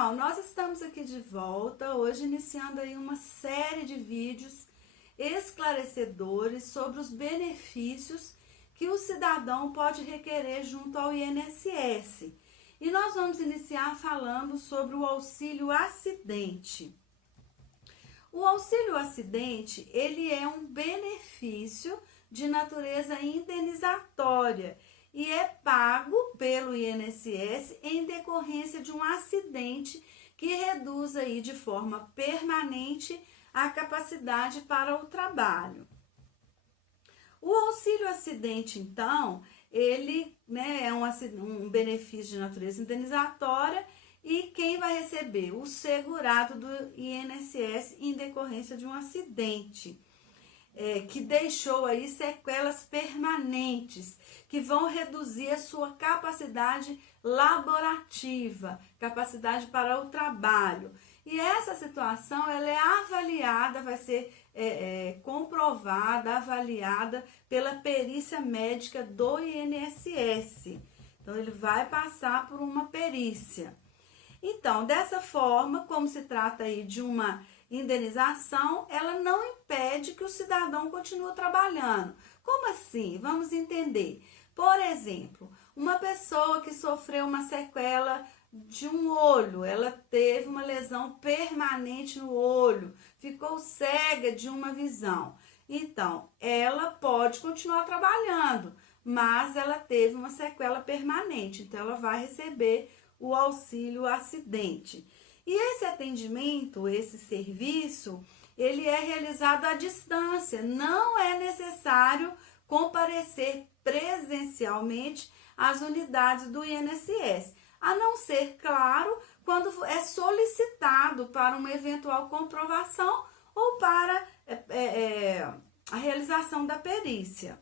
pessoal, nós estamos aqui de volta, hoje iniciando aí uma série de vídeos esclarecedores sobre os benefícios que o cidadão pode requerer junto ao INSS. E nós vamos iniciar falando sobre o auxílio acidente. O auxílio acidente, ele é um benefício de natureza indenizatória e é pago pelo INSS em decorrência de um acidente que reduz aí de forma permanente a capacidade para o trabalho. O auxílio acidente, então, ele é um benefício de natureza indenizatória e quem vai receber? O segurado do INSS em decorrência de um acidente. Que deixou aí sequelas permanentes, que vão reduzir a sua capacidade laborativa, capacidade para o trabalho. E essa situação, ela é avaliada, vai ser comprovada, avaliada pela perícia médica do INSS. Então, ele vai passar por uma perícia. Então, dessa forma, como se trata aí de uma indenização, ela não impede que o cidadão continue trabalhando. Como assim? Vamos entender. Por exemplo, uma pessoa que sofreu uma sequela de um olho, ela teve uma lesão permanente no olho, ficou cega de uma visão. Então, ela pode continuar trabalhando, mas ela teve uma sequela permanente, então ela vai receber o auxílio acidente. E esse atendimento, esse serviço, ele é realizado à distância, não é necessário comparecer presencialmente às unidades do INSS, a não ser, claro, quando é solicitado para uma eventual comprovação ou para a realização da perícia.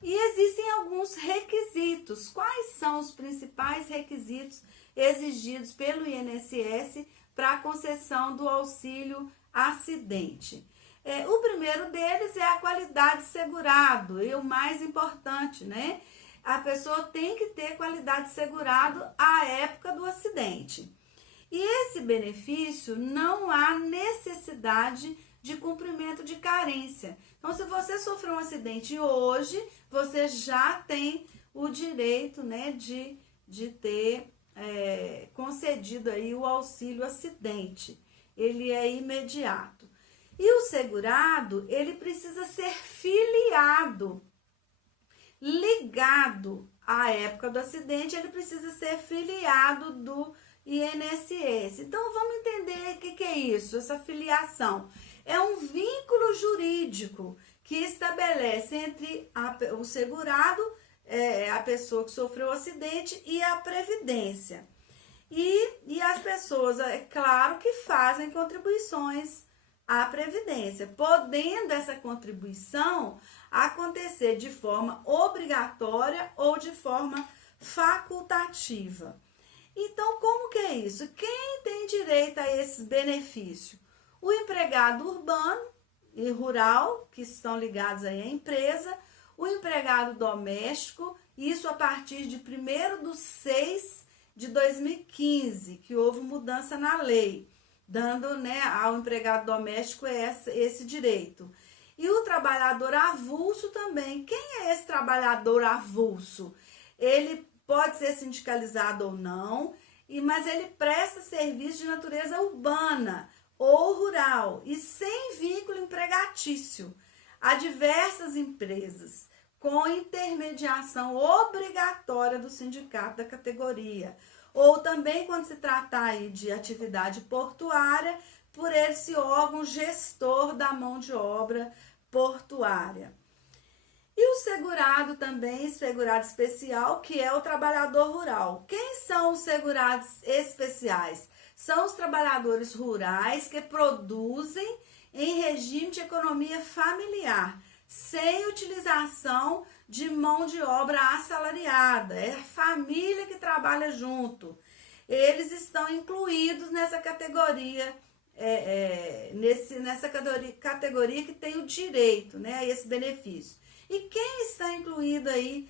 E existem alguns requisitos. Quais são os principais requisitos exigidos pelo INSS para a concessão do auxílio acidente? O primeiro deles é a qualidade segurado, e o mais importante, né? A pessoa tem que ter qualidade segurado à época do acidente. E esse benefício não há necessidade de cumprimento de carência. Então, se você sofreu um acidente hoje, você já tem o direito, né, de ter concedido aí o auxílio acidente. Ele é imediato. E o segurado, ele precisa ser filiado, ligado à época do acidente, ele precisa ser filiado do INSS. Então, vamos entender o que é isso, essa filiação. É um vínculo jurídico que estabelece entre o segurado, a pessoa que sofreu o acidente, e a Previdência. E as pessoas, é claro, que fazem contribuições à Previdência, podendo essa contribuição acontecer de forma obrigatória ou de forma facultativa. Então, como que é isso? Quem tem direito a esses benefícios? O empregado urbano e rural, que estão ligados aí à empresa, o empregado doméstico, isso a partir de 1º/6/2015, que houve mudança na lei, dando, né, ao empregado doméstico esse direito. E o trabalhador avulso também. Quem é esse trabalhador avulso? Ele pode ser sindicalizado ou não, mas ele presta serviço de natureza urbana ou rural e sem vínculo empregatício a diversas empresas, com intermediação obrigatória do sindicato da categoria, ou também quando se tratar aí de atividade portuária, por esse órgão gestor da mão de obra portuária. E o segurado também, segurado especial, que é o trabalhador rural. Quem são os segurados especiais? São os trabalhadores rurais que produzem em regime de economia familiar, sem utilização de mão de obra assalariada. É a família que trabalha junto. Eles estão incluídos nessa categoria, nessa categoria que tem o direito, né, a esse benefício. E quem está incluído aí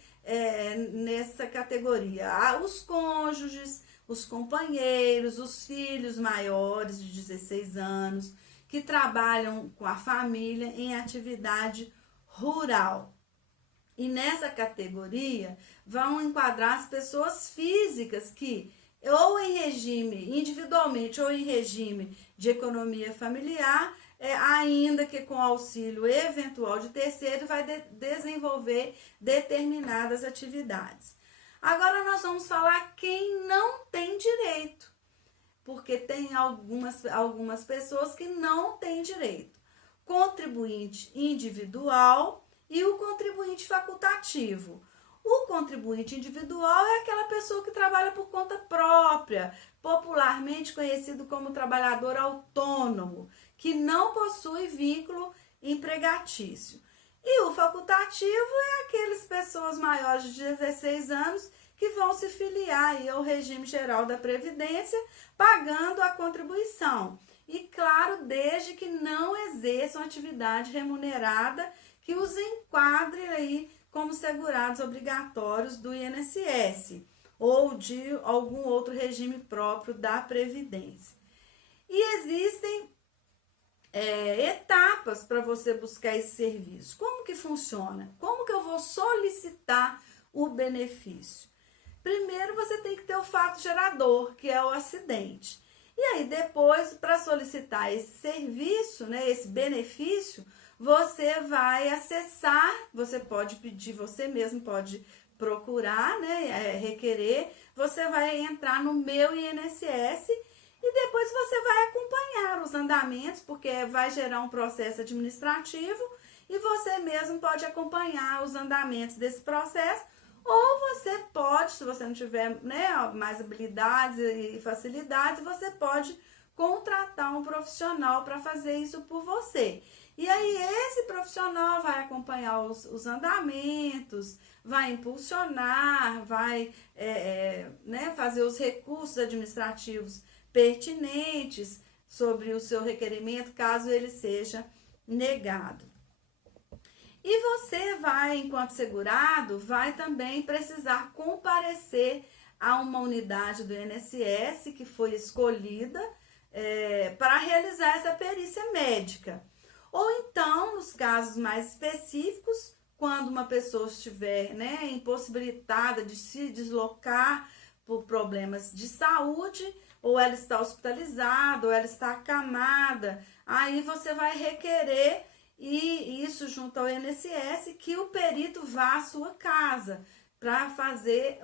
nessa categoria? Os cônjuges, os companheiros, os filhos maiores de 16 anos, que trabalham com a família em atividade rural. E nessa categoria vão enquadrar as pessoas físicas que, ou em regime individualmente ou em regime de economia familiar, ainda que com auxílio eventual de terceiro, vai desenvolver determinadas atividades. Agora nós vamos falar quem não tem direito, porque tem algumas pessoas que não têm direito. Contribuinte individual e o contribuinte facultativo. O contribuinte individual é aquela pessoa que trabalha por conta própria, popularmente conhecido como trabalhador autônomo, que não possui vínculo empregatício. E o facultativo é aquelas pessoas maiores de 16 anos que vão se filiar aí ao regime geral da Previdência, pagando a contribuição. E, claro, desde que não exerçam atividade remunerada que os enquadre aí como segurados obrigatórios do INSS ou de algum outro regime próprio da Previdência. E existem etapas para você buscar esse serviço. Como que funciona? Como que eu vou solicitar o benefício? Primeiro você tem que ter o fato gerador, que é o acidente. E aí depois, para solicitar esse serviço, né, esse benefício, você vai acessar, você pode pedir, você mesmo pode procurar, né, requerer, você vai entrar no Meu INSS e depois você vai acompanhar os andamentos, porque vai gerar um processo administrativo e você mesmo pode acompanhar os andamentos desse processo, ou você pode, se você não tiver, né, mais habilidades e facilidades, você pode contratar um profissional para fazer isso por você. E aí esse profissional vai acompanhar os andamentos, vai impulsionar, vai né, fazer os recursos administrativos pertinentes sobre o seu requerimento, caso ele seja negado. E você vai, enquanto segurado, vai também precisar comparecer a uma unidade do INSS que foi escolhida para realizar essa perícia médica. Ou então, nos casos mais específicos, quando uma pessoa estiver, né, impossibilitada de se deslocar por problemas de saúde, ou ela está hospitalizada, ou ela está acamada, aí você vai requerer, e isso junto ao INSS, que o perito vá à sua casa para fazer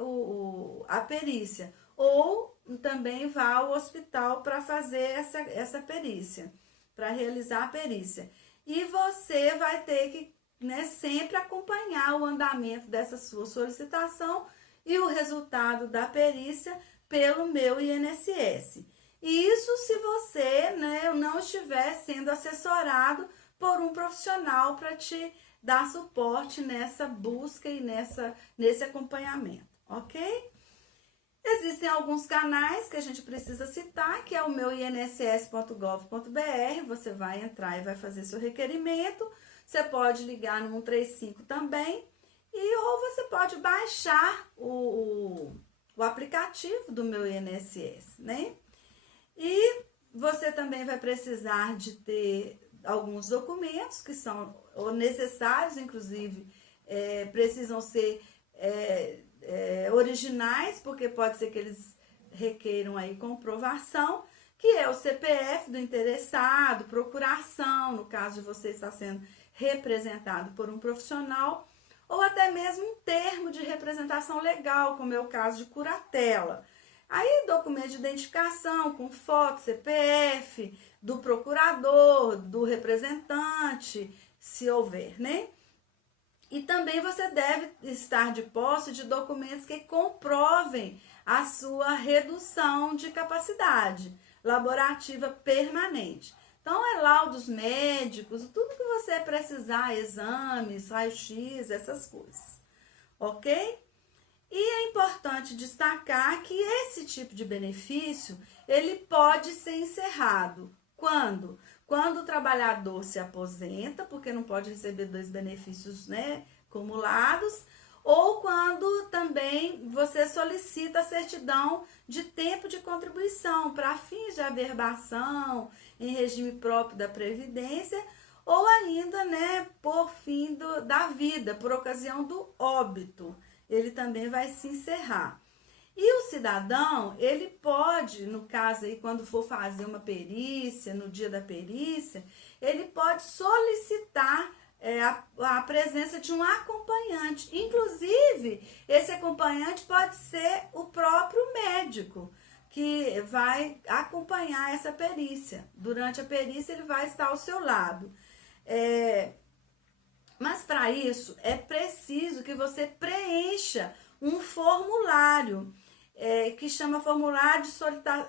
a perícia, ou também vá ao hospital para fazer essa perícia, para realizar a perícia. E você vai ter que, né, sempre acompanhar o andamento dessa sua solicitação e o resultado da perícia pelo Meu INSS. E isso se você, né, não estiver sendo assessorado por um profissional para te dar suporte nessa busca e nesse acompanhamento, ok? Existem alguns canais que a gente precisa citar, que é o meu inss.gov.br, você vai entrar e vai fazer seu requerimento, você pode ligar no 135 também, ou você pode baixar o aplicativo do Meu INSS, né? E você também vai precisar de ter alguns documentos que são necessários, inclusive precisam ser originais, porque pode ser que eles requeiram aí comprovação, que é o CPF do interessado, procuração, no caso de você estar sendo representado por um profissional, ou até mesmo um termo de representação legal, como é o caso de curatela. Aí, documento de identificação com foto, CPF, do procurador, do representante, se houver, né? E também você deve estar de posse de documentos que comprovem a sua redução de capacidade laborativa permanente. Então, laudos médicos, tudo que você precisar, exames, raio-x, essas coisas, ok? E é importante destacar que esse tipo de benefício, ele pode ser encerrado. Quando? Quando o trabalhador se aposenta, porque não pode receber dois benefícios, né, acumulados, ou quando também você solicita a certidão de tempo de contribuição para fins de averbação em regime próprio da Previdência, ou ainda, né, por fim da vida, por ocasião do óbito, ele também vai se encerrar. E o cidadão, ele pode, no caso aí, quando for fazer uma perícia, no dia da perícia, ele pode solicitar a presença de um acompanhante. Inclusive, esse acompanhante pode ser o próprio médico, que vai acompanhar essa perícia. Durante a perícia, ele vai estar ao seu lado. Mas para isso, é preciso que você preencha um formulário, que chama formulário de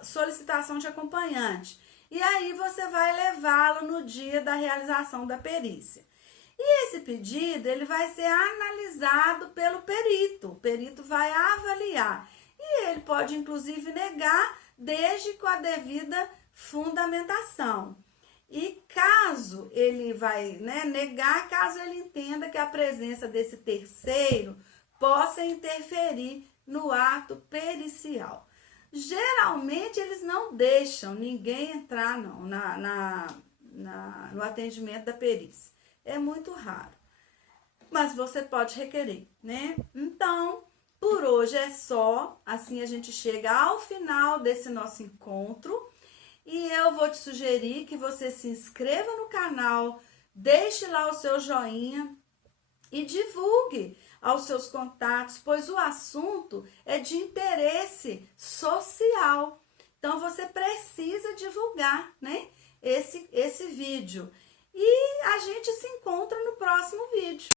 solicitação de acompanhante. E aí você vai levá-lo no dia da realização da perícia. E esse pedido, ele vai ser analisado pelo perito. O perito vai avaliar. E ele pode, inclusive, negar, desde com a devida fundamentação. E caso ele vai, né, negar, caso ele entenda que a presença desse terceiro possa interferir no ato pericial. Geralmente, eles não deixam ninguém entrar não, no atendimento da perícia. É muito raro. Mas você pode requerer, né? Então, por hoje é só. Assim a gente chega ao final desse nosso encontro. E eu vou te sugerir que você se inscreva no canal, deixe lá o seu joinha e divulgue aos seus contatos, pois o assunto é de interesse social. Então, você precisa divulgar, né, esse vídeo. E a gente se encontra no próximo vídeo.